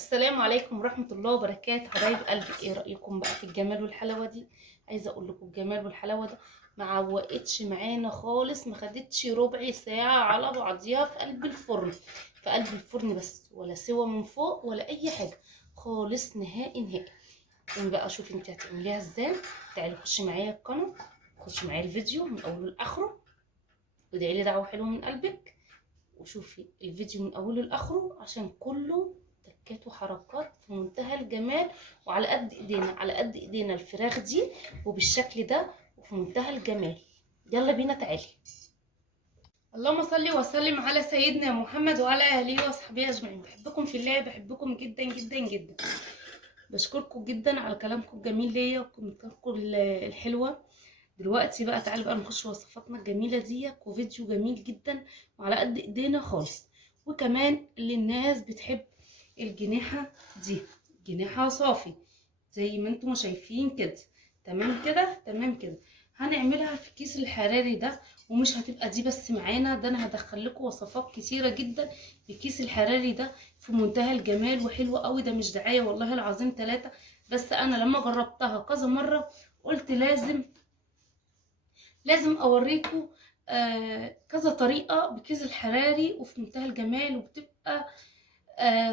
السلام عليكم ورحمة الله وبركاته حبايب قلبي. ايه رأيكم بقى في الجمال والحلاوة دي؟ عايزة اقول لكم الجمال والحلاوة ده ما عوقتش معانا خالص، ما خدتش ربع ساعة على بعضيها في قلب الفرن. في قلب الفرن بس، ولا سوا من فوق ولا اي حاجة خالص، نهائي نهائي. قومي بقى شوفي انت هتعمليها ازاي. تعالي خشي معايا القناة، خشي معايا الفيديو من اوله لاخره، وادعي لي دعوة حلوة من قلبك، وشوفي الفيديو من اوله لاخره عشان كله تكات وحركات في منتهى الجمال، وعلى قد ايدينا، على قد ايدينا الفراخ دي، وبالشكل ده وفي منتهى الجمال. يلا بينا تعالي. اللهم صل وسلم على سيدنا محمد وعلى اهله وصحبه اجمعين. بحبكم في الله، بحبكم جدا جدا جدا. بشكركم جدا على كلامكم الجميل ليا وكومنتاتكم الحلوه. دلوقتي بقى تعالوا بقى نخش وصفاتنا الجميله ديت، وفيديو جميل جدا وعلى قد ايدينا خالص. وكمان اللي الناس بتحب الجناحه دي، جناحه صافي زي ما انتم شايفين كده. تمام كده، تمام كده. هنعملها في الكيس الحراري ده، ومش هتبقى دي بس معانا، ده انا هدخل لكم وصفات كتيره جدا في الكيس الحراري ده في منتهى الجمال وحلوه قوي. ده مش دعايه والله العظيم ثلاثه، بس انا لما جربتها كذا مره قلت لازم اوريكم كذا طريقه بكيس الحراري وفي منتهى الجمال، وبتبقى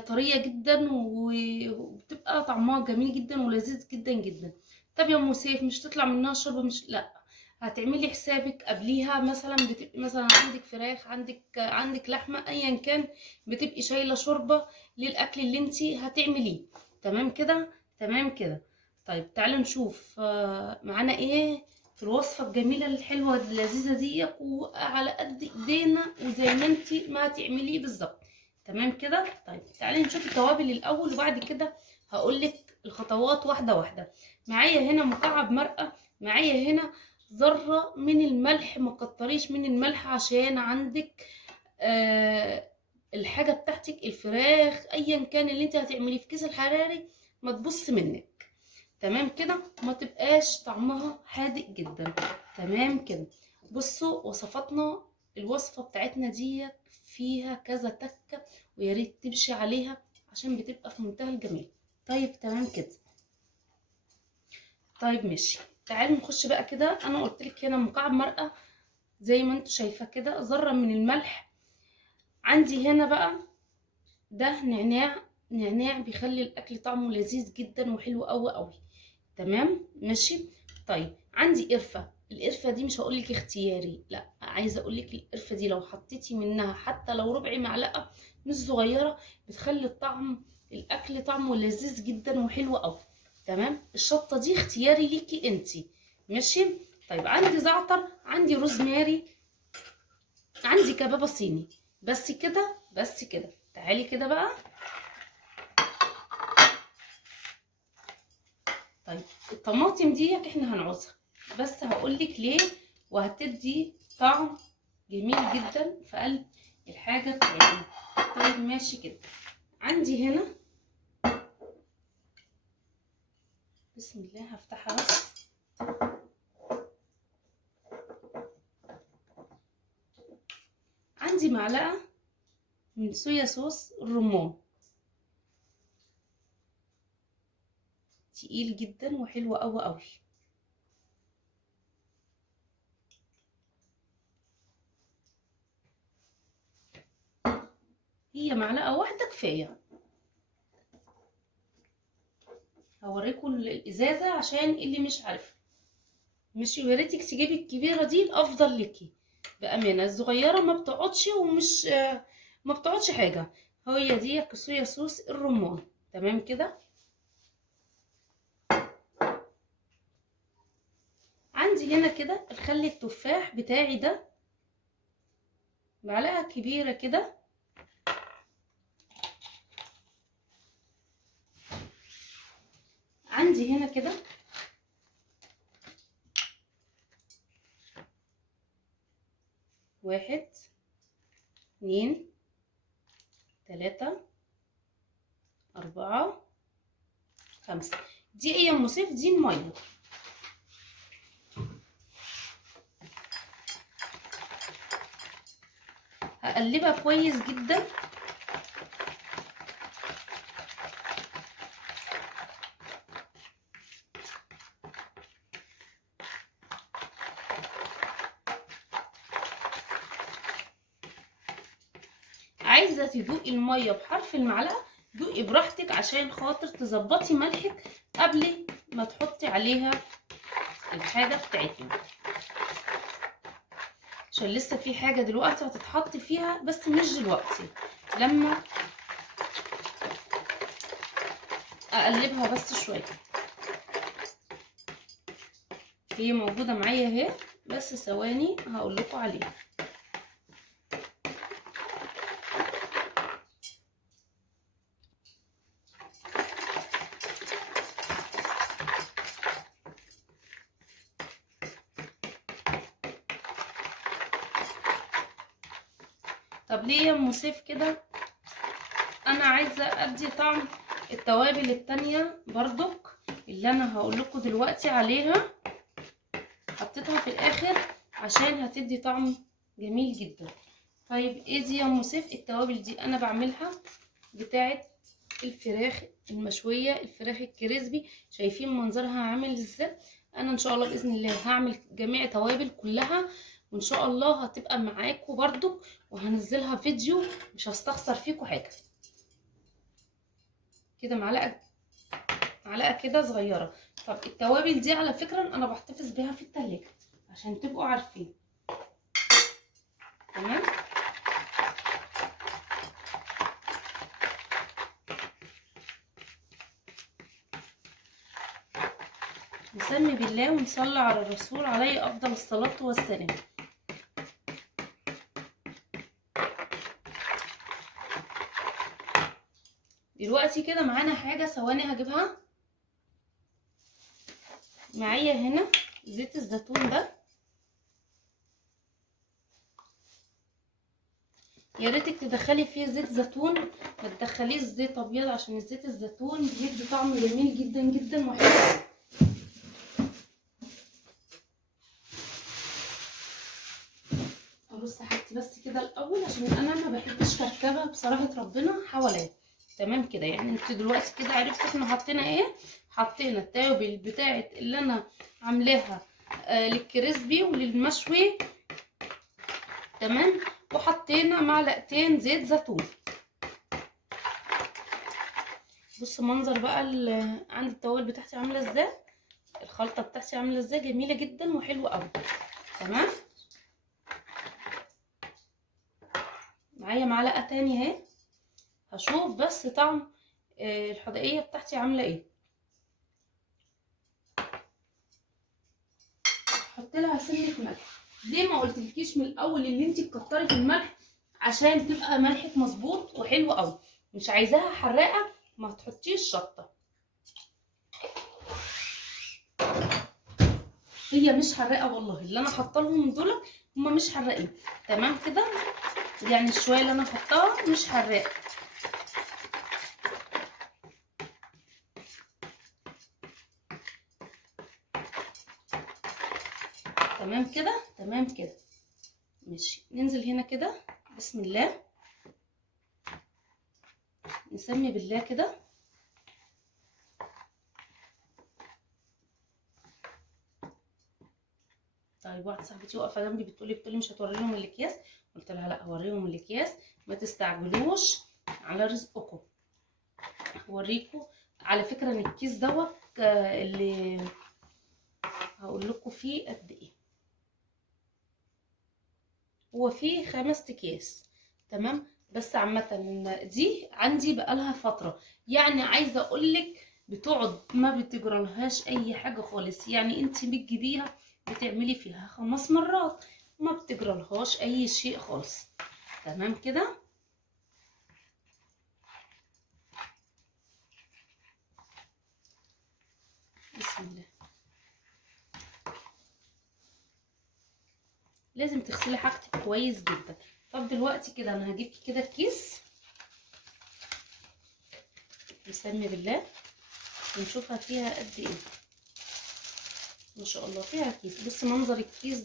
طريه جدا وبتبقى طعمها جميل جدا ولذيذ جدا جدا. طب يا ام سيف مش تطلع منها شوربه؟ مش لا، هتعملي حسابك قبليها. مثلا بتبقي مثلا عندك فراخ، عندك لحمه، ايا كان، بتبقي شايله شوربه للاكل اللي انتي هتعمليه. تمام كده، تمام كده. طيب تعالوا نشوف معانا ايه في الوصفه الجميله الحلوه اللذيذه دي، وعلى قد ايدينا وزي ما انتي ما هتعمليه بالظبط. تمام كده. طيب تعالي نشوف التوابل الاول، وبعد كده هقولك الخطوات واحده واحده. معايا هنا مكعب مرقه، معايا هنا ذره من الملح، ما تكتريش من الملح عشان عندك الحاجه بتاعتك الفراخ ايا كان اللي انت هتعمليه في كيس الحراري ما تبص منك. تمام كده، وما تبقاش طعمها حادق جدا. تمام كده. بصوا وصفاتنا، الوصفه بتاعتنا دي فيها كذا تكه، ويا ريت تمشي عليها عشان بتبقى في منتهى الجمال. طيب تمام كده. طيب ماشي، تعالوا نخش بقى كده. انا قلت لك هنا مكعب مرقه زي ما انتوا شايفه كده، ذره من الملح. عندي هنا بقى ده نعناع، نعناع بيخلي الاكل طعمه لذيذ جدا وحلو قوي قوي. تمام ماشي. طيب عندي قرفه، القرفه دي مش هقولك اختياري، لا، عايزه اقولك القرفه دي لو حطيتي منها حتى لو ربع معلقه مش صغيره، بتخلي الطعم الاكل طعمه لذيذ جدا وحلو قوي. تمام. الشطه دي اختياري ليكي انتي. ماشي. طيب عندي زعتر، عندي روزماري، عندي كبابه صيني. بس كده، بس كده. تعالي كده بقى. طيب الطماطم دي احنا هنعوزها، بس هقولك ليه، وهتدي طعم جميل جدا في قلب الحاجه بتاعتنا. طيب ماشي كده. عندي هنا، بسم الله هفتحها بس. عندي معلقه من صويا صوص الرمان، تقيل جدا وحلو قوي قوي. هي معلقه واحده كفايه. هوريكم الازازه عشان اللي مش عارفه. مش يا ريتك تجيبي الكبيره دي الافضل ليكي بامانه، الصغيره ما بتقعدش ومش ما بتقعدش حاجه. هي دي صويا صوص الرمان. تمام كده. عندي هنا كده الخل التفاح بتاعي ده، معلقه كبيره كده. عندي هنا كده واحد، اتنين، تلاتة، أربعة، خمسة. دي ايه يا ام سيف؟ دي المية. هقلبها كويس جدا. عايزه تدوقي الميه بحرف المعلقه دوقي براحتك عشان خاطر تظبطي ملحك قبل ما تحطي عليها الحاجه بتاعتنا، عشان لسه في حاجه دلوقتي هتتحط فيها بس مش دلوقتي، لما اقلبها بس شويه. هي موجوده معايا اهي، بس ثواني هقول لكم عليها. طب ليه يا ام سيف كده؟ انا عايزه ادي طعم التوابل التانية برضك اللي انا هقول لكم دلوقتي عليها، حطيتها في الاخر عشان هتدي طعم جميل جدا. طيب ايه دي يا ام سيف؟ التوابل دي انا بعملها بتاعه الفراخ المشويه، الفراخ الكريسبي، شايفين منظرها عامل ازاي؟ انا ان شاء الله باذن الله هعمل جميع توابل كلها، وان شاء الله هتبقى معاكم برضو وهنزلها فيديو، مش هستخسر فيكم حاجه. كده معلقه كده صغيره. طب التوابل دي على فكره انا بحتفظ بيها في التلاجة عشان تبقوا عارفين. تمام. نسمي بالله ونصلي على الرسول عليه افضل الصلاه والسلام. دلوقتي كده معانا حاجه، ثواني هجيبها. معايا هنا زيت الزيتون ده، يا ريتك تدخلي فيه زيت زيتون، ما تدخليش زيت ابيض عشان زيت الزيتون بيدي طعم جميل جدا جدا وحلو. ابص حاجتي بس كده الاول عشان انا ما بحبش كركبه بصراحه ربنا حواليا. تمام كده، يعني انت دلوقتي كده عرفتوا احنا حطينا ايه. حطينا التوابل بتاعت اللي انا عاملاها للكريسبي وللمشوي. تمام. وحطينا معلقتين زيت زيتون. بص منظر بقى عندي التوابل بتاعتي عامله ازاي، الخلطه بتاعتي عامله ازاي، جميله جدا وحلوه قوي. تمام. معايا معلقه تانية اهي، هشوف بس طعم الحدقيه بتاعتي عامله ايه. احط لها سنه ملح. ليه ما قلتلكيش من الاول ان انت تكتري في الملح عشان تبقى ملحك مظبوط وحلو قوي. مش عايزاها حراقه ما تحطيش شطه، هي مش حراقه والله، اللي انا حاطه لهم دول هما مش حراقين. تمام كده، يعني الشويه اللي انا حطاها مش حراقه. تمام كده، تمام كده. ماشي، ننزل هنا كده بسم الله، نسمي بالله كده. طيب واحده صاحبتي واقفه جنبي بتقولي مش هتوري لهم الاكياس، قلت لها لا هوريهم الاكياس، ما تستعجلوش على رزقكم. هوريكم على فكره ان الكيس دوت اللي هقول لكم فيه قد ايه، هو فيه 5 اكياس. تمام. بس عامه دي عندي بقالها فتره، يعني عايزه اقولك بتقعد ما بتجرالهاش اي حاجه خالص، يعني انت بتجيبيها بتعملي فيها 5 مرات ما بتجرالهاش اي شيء خالص. تمام كده. بسم الله. لازم تغسلي حاجتك كويس جدا. طب دلوقتي كده انا هجيب كده الكيس، نسمي بالله ونشوفها فيها قد ايه. ما شاء الله فيها كيس. بص منظر الكيس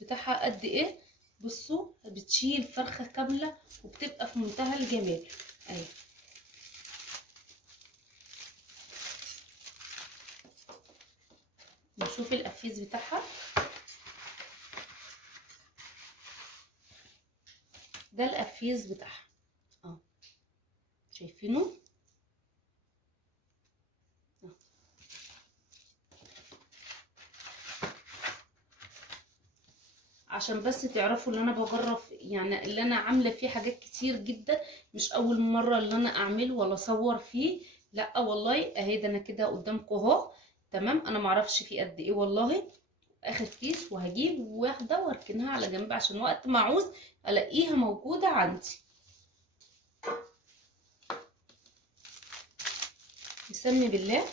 بتاعها قد ايه. بصوا بتشيل فرخه كامله وبتبقى في منتهى الجمال اهي. نشوف القفيز بتاعها، ده القفيز بتاعها. شايفينه عشان بس تعرفوا اللي انا بجرب، يعني اللي انا عامله فيه حاجات كتير جدا، مش اول مره اللي انا اعمله ولا اصور فيه، لا والله. اهي ده انا كده قدامكم اهو. تمام، انا معرفش فيه قد ايه والله. اخر كيس وهجيب واحده واركنها على جنب عشان وقت ما اعوز الاقيها موجوده عندي. نسمي بالله.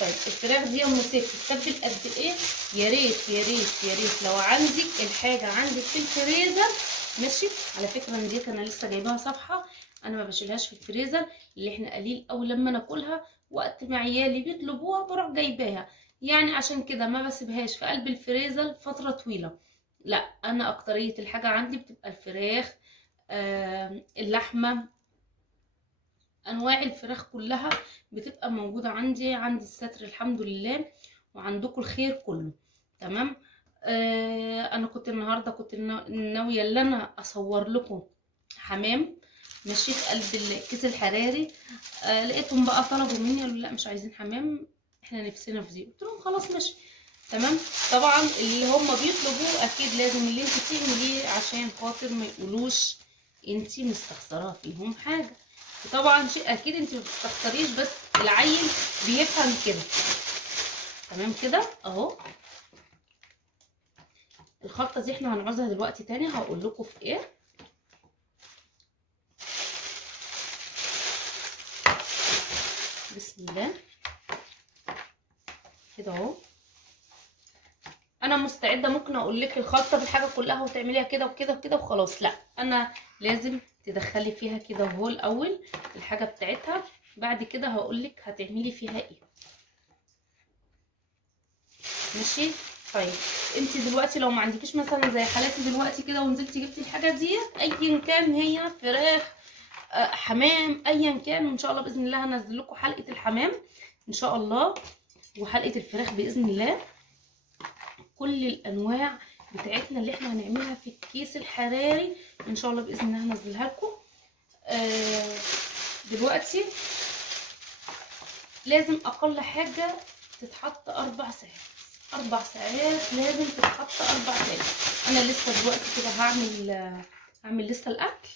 طيب الفراخ دي يا ام سيف تتبل قد ايه؟ يا ريت يا ريت يا ريت لو عندك الحاجه عندك في الفريزر، ماشي. على فكره ان ديت انا لسه جايباها صفحه، انا ما بشيلهاش في الفريزر، اللي احنا قليل قوي لما ناكلها، وقت ما عيالي بيطلبوها بروح جايباها، يعني عشان كده ما بسيبهاش في قلب الفريزر فتره طويله. لا، انا اكتريه الحاجه عندي بتبقى الفراخ، اللحمه، انواع الفراخ كلها بتبقى موجوده عندي الستر الحمد لله، وعندكم الخير كله. تمام. انا كنت النهارده ناويه ان انا اصور لكم حمام، ماشي، في قلب الكيس الحراري. لقيتهم بقى طلبوا مني قالوا لا مش عايزين حمام، احنا نفسنا في دي. قلت لهم خلاص ماشي. تمام. طبعا اللي هم بيطلبوه اكيد لازم اللي انت تعمليه عشان خاطر ما يقولوش انت مستخسره فيهم حاجه. طبعا شيء اكيد انت ما بتستخسريش، بس العيل بيفهم كده. تمام كده اهو. الخلطه دي احنا هنعوزها دلوقتي تاني، هقول لكم في ايه. بسم الله كده اهو. انا مستعده ممكن اقول لك الخلطه بالحاجه كلها وتعمليها كده وكده وكده وخلاص، لا انا لازم تدخلي فيها كده وهو الاول الحاجه بتاعتها، بعد كده هقول لك هتعملي فيها ايه. ماشي. طيب انت دلوقتي لو ما عندكيش مثلا زي حالاتي دلوقتي كده ونزلتي جبتي الحاجه دي، ايا كان هي فراخ، حمام، ايا كان، وان شاء الله باذن الله هنزل لكم حلقه الحمام ان شاء الله، وحلقه الفراخ باذن الله، كل الانواع بتاعتنا اللي احنا هنعملها في الكيس الحراري ان شاء الله باذن الله هنزلها لكم. دلوقتي لازم اقل حاجه تتحط 4 ساعات، 4 ساعات لازم تتحط 4 ساعات. انا لسه دلوقتي كده هعمل لسه الاكل.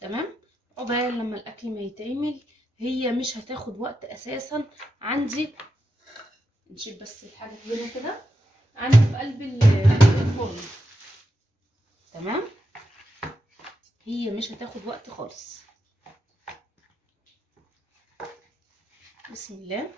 تمام. عقبال لما الاكل ما يتعمل، هي مش هتاخد وقت اساسا عندي. نشيل بس الحاجه هنا كده عندي في قلب الفرن. تمام. هي مش هتاخد وقت خالص. بسم الله.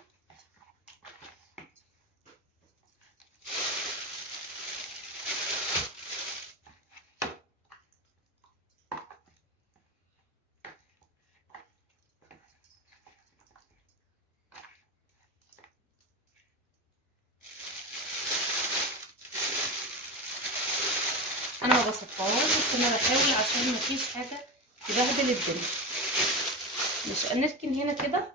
انا ما بصفاهاش، بس انا بحاول عشان مفيش حاجه تبهدل الدنيا. مش هنركن هنا كده.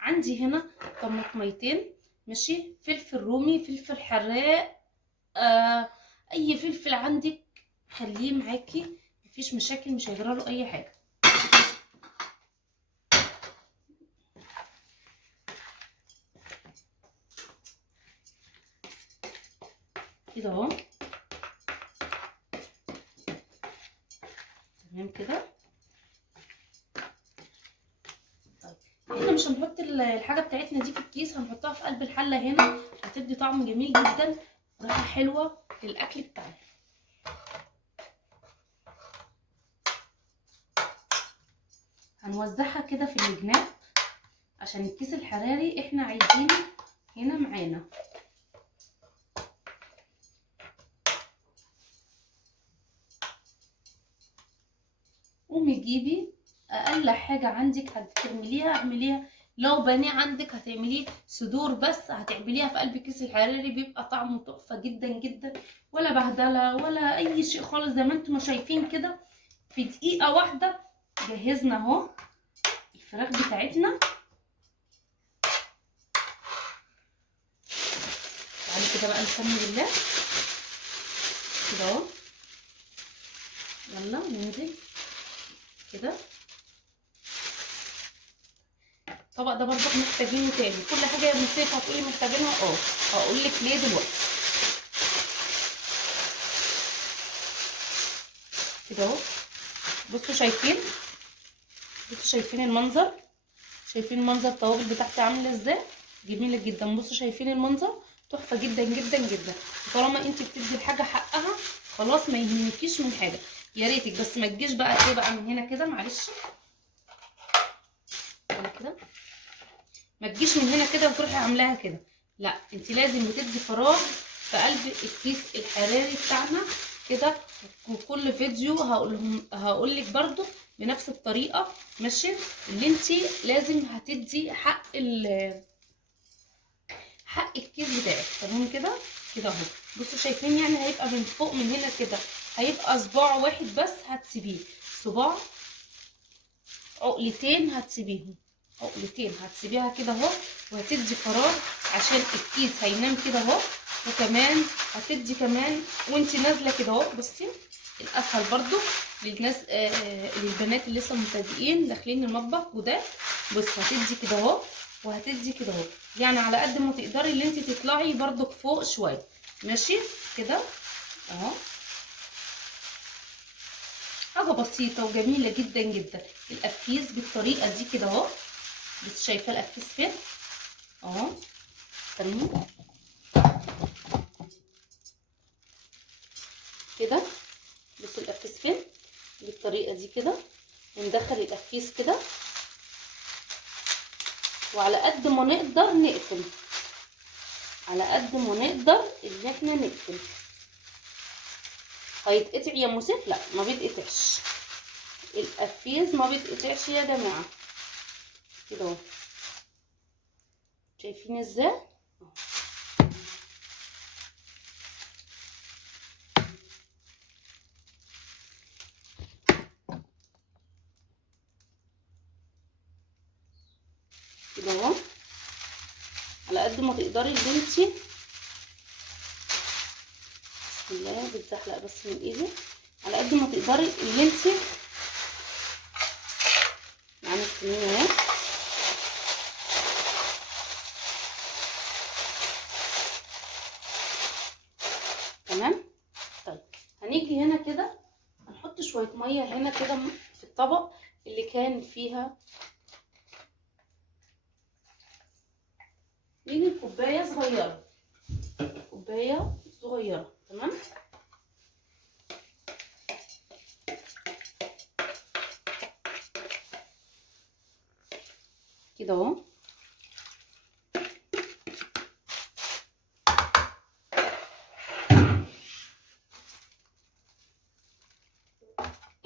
عندي هنا طماطميتين، ماشي، فلفل رومي، فلفل حراق، اي فلفل عندك خليه معاكي، مفيش مشاكل، مش هيجرى له اي حاجه. كده اهو. تمام كده. طيب احنا مش هنحط الحاجه بتاعتنا دي في الكيس، هنحطها في قلب الحله هنا، هتدي طعم جميل جدا وريحه حلوه للاكل بتاعنا. هنوزعها كده في الجناب عشان الكيس الحراري احنا عايزينه هنا معانا. قومي جيبي اقل حاجه عندك هتعمليها اعمليها، لو بانيه عندك هتعمليه صدور بس هتعمليها في قلب الكيس الحراري، بيبقى طعمه تحفه جدا جدا، ولا بهدله ولا اي شيء خالص. زي ما انتم شايفين كده في دقيقه واحده جهزنا اهو الفراخ بتاعتنا. تعالي كده بقى نسمي بالله كده اهو. يلا ننزل كده. الطبق ده برضو محتاجينه تاني. كل حاجه يا مصيف هتقولي محتاجينها، هقول لك ليه دلوقتي. كده اهو، بصوا شايفين المنظر، شايفين المنظر التوابل بتاعتي عامله ازاي، جميله جدا. بصوا شايفين المنظر تحفه جدا جدا جدا. طالما انت بتدي الحاجه حقها خلاص ما يهمكيش من حاجه. يا ريتك بس ما تجيش بقى ايه بقى من هنا كده، معلش كده، ما تجيش من هنا كده وتروحي عاملاها كده. لا، انت لازم بتدي فراغ في قلب الكيس الحراري بتاعنا كده. وكل فيديو هقول لك برضو بنفس الطريقه، ماشي، اللي انت لازم هتدي حق الكيس بتاعك. تمام كده كده اهو. بصوا شايفين يعني هيبقى من فوق من هنا كده هيبقى صباع واحد بس هتسيبيه، صباع عقلتين هتسيبيهم، عقلتين هتسيبيها كده اهو. وهتدي فراغ عشان الكيس هينام كده اهو. وكمان هتدي كمان وانت نازله كده اهو. بصي الاسهل برضو للناس للبنات اللي لسه مبتدئين داخلين المطبخ وده. بص هتدي كده اهو وهتدي كده اهو، يعني على قد ما تقدري اللي انت تطلعي برضو فوق شويه، ماشي كده اهو. حاجه بسيطه وجميله جدا جدا. القفيز بالطريقه دي كده اهو. بس شايفه القفيز فين اهو. تمام كده. بصوا القفيز فين بالطريقه دي كده. وندخل القفيز كده وعلى قد ما نقدر نقفل، على قد ما نقدر ان احنا نقفل. هيتقطع يا مسيف؟ لا ما بيتقطعش، القفيز ما بيتقطعش يا جماعه. كده اهو شايفين ازاي كده اهو. على قد ما تقدري اللي انتي، بسم الله بتزحلق بس من ايدي، على قد ما تقدري اللي انتي معانا السنين اهي. تمام. طيب هنيجي هنا كده هنحط شويه ميه هنا كده في الطبق اللي كان فيها، نيجي كوبايه صغيره، كوبايه صغيره. تمام كده اهو.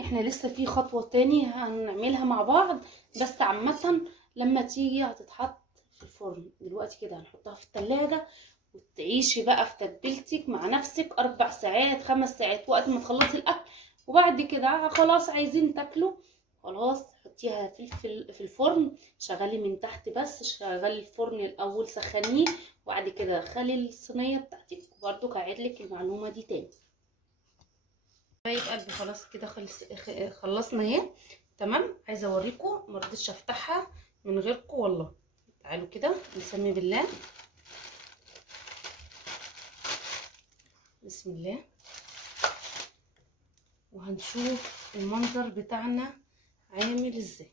احنا لسه في خطوه تاني هنعملها مع بعض، بس عامه لما تيجي هتتحط في الفرن. دلوقتي كده هنحطها في التلاجة وتعيشي بقى في تتبيلتك مع نفسك 4 ساعات 5 ساعات وقت ما تخلصي الاكل. وبعد كده خلاص عايزين تاكلوا، خلاص حطيها في الفرن. شغلي من تحت بس، شغلي الفرن الاول سخنيه وبعد كده خلي الصينيه بتاعتك. برضو هعيدلك المعلومه دي تاني. طيب قلبي خلاص كده خلصنا اهي. تمام. عايزه اوريكم، ما رضيتش افتحها من غيركم والله. تعالوا كده نسمي بالله، بسم الله، وهنشوف المنظر بتاعنا عامل ازاي.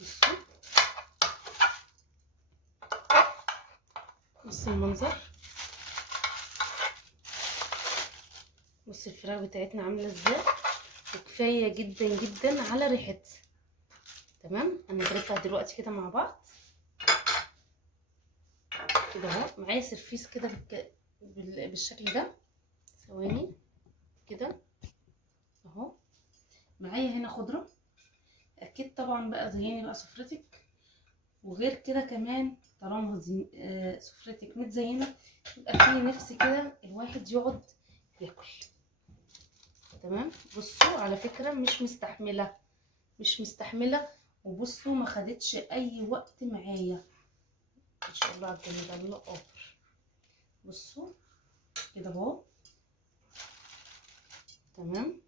بصوا بصوا المنظر، بصوا الفراخ بتاعتنا عامله ازاي، وكفايه جدا جدا على ريحتها. تمام. انا هنغرفها دلوقتي كده مع بعض كده اهو. معايا سرفيس كده بالشكل ده. ثواني كده اهو. معايا هنا خضره، اكيد طبعا بقى زيني بقى سفرتك. وغير كده كمان طالما سفرتك متزينه يبقى في نفس كده الواحد يقعد ياكل. تمام. بصوا على فكره مش مستحمله. وبصوا ما خدتش اي وقت معايا، ان شاء الله على الجمال. الله اكبر. بصوا كده اهو. تمام.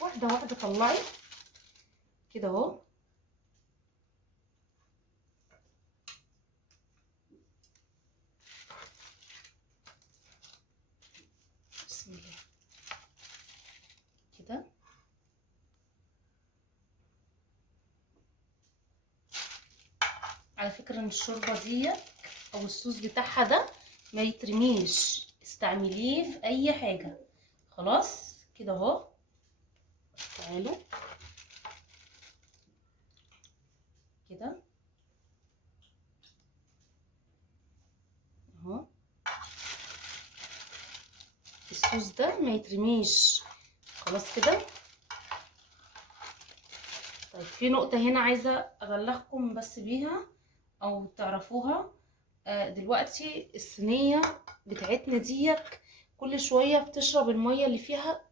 واحده واحده طلعي كده اهو. بسم الله كده. على فكره ان الشوربه دي او الصوص بتاعها ده ما يترميش، استعمليه في اي حاجه. خلاص كده اهو. تعالوا كده اهو. الصوص ده ما يترميش. خلاص كده. طيب في نقطة هنا عايزة أبلغكم بس بيها أو تعرفوها. دلوقتي الصينية بتاعتنا ديت كل شوية بتشرب المية اللي فيها.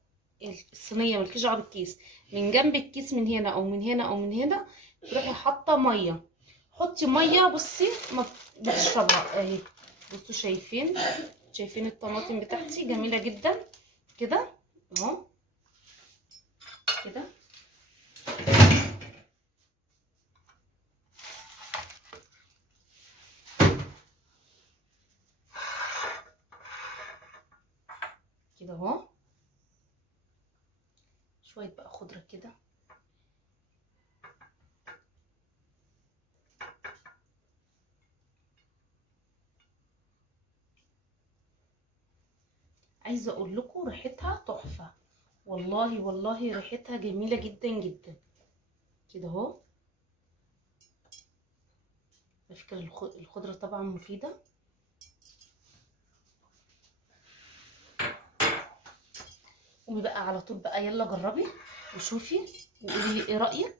الصينية ملكيش دعوة بالكيس، من جنب الكيس من هنا أو من هنا أو من هنا تروحي حاطة مية. حطي مية. بصي ما بتشربها اهي. بصوا شايفين الطماطم بتاعتي جميلة جدا كده اهو. كده كده اهو. شويه بقى خضره كده. عايزه اقول لكم ريحتها تحفه. والله والله ريحتها جميله جدا جدا كده اهو. على فكره الخضره طبعا مفيده. قومي بقى على طول بقى، يلا جربي وشوفي وقولي لي ايه رايك.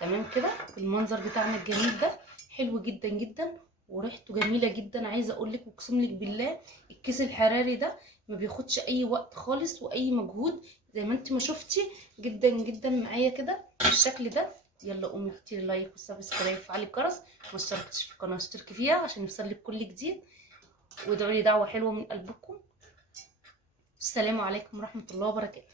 تمام كده. المنظر بتاعنا الجميل ده حلو جدا جدا وريحته جميله جدا. عايزه اقول لك اقسم لك بالله الكيس الحراري ده ما بياخدش اي وقت خالص واي مجهود، زي ما انت ما شفتي جدا جدا معايا كده بالشكل ده. يلا قومي احطي لايك والسبسكرايب وفعلي الجرس. ما اشتركتش في القناه اشتركي فيها عشان يوصلك كل جديد. وادعوا لي دعوه حلوه من قلبكم. السلام عليكم ورحمه الله وبركاته.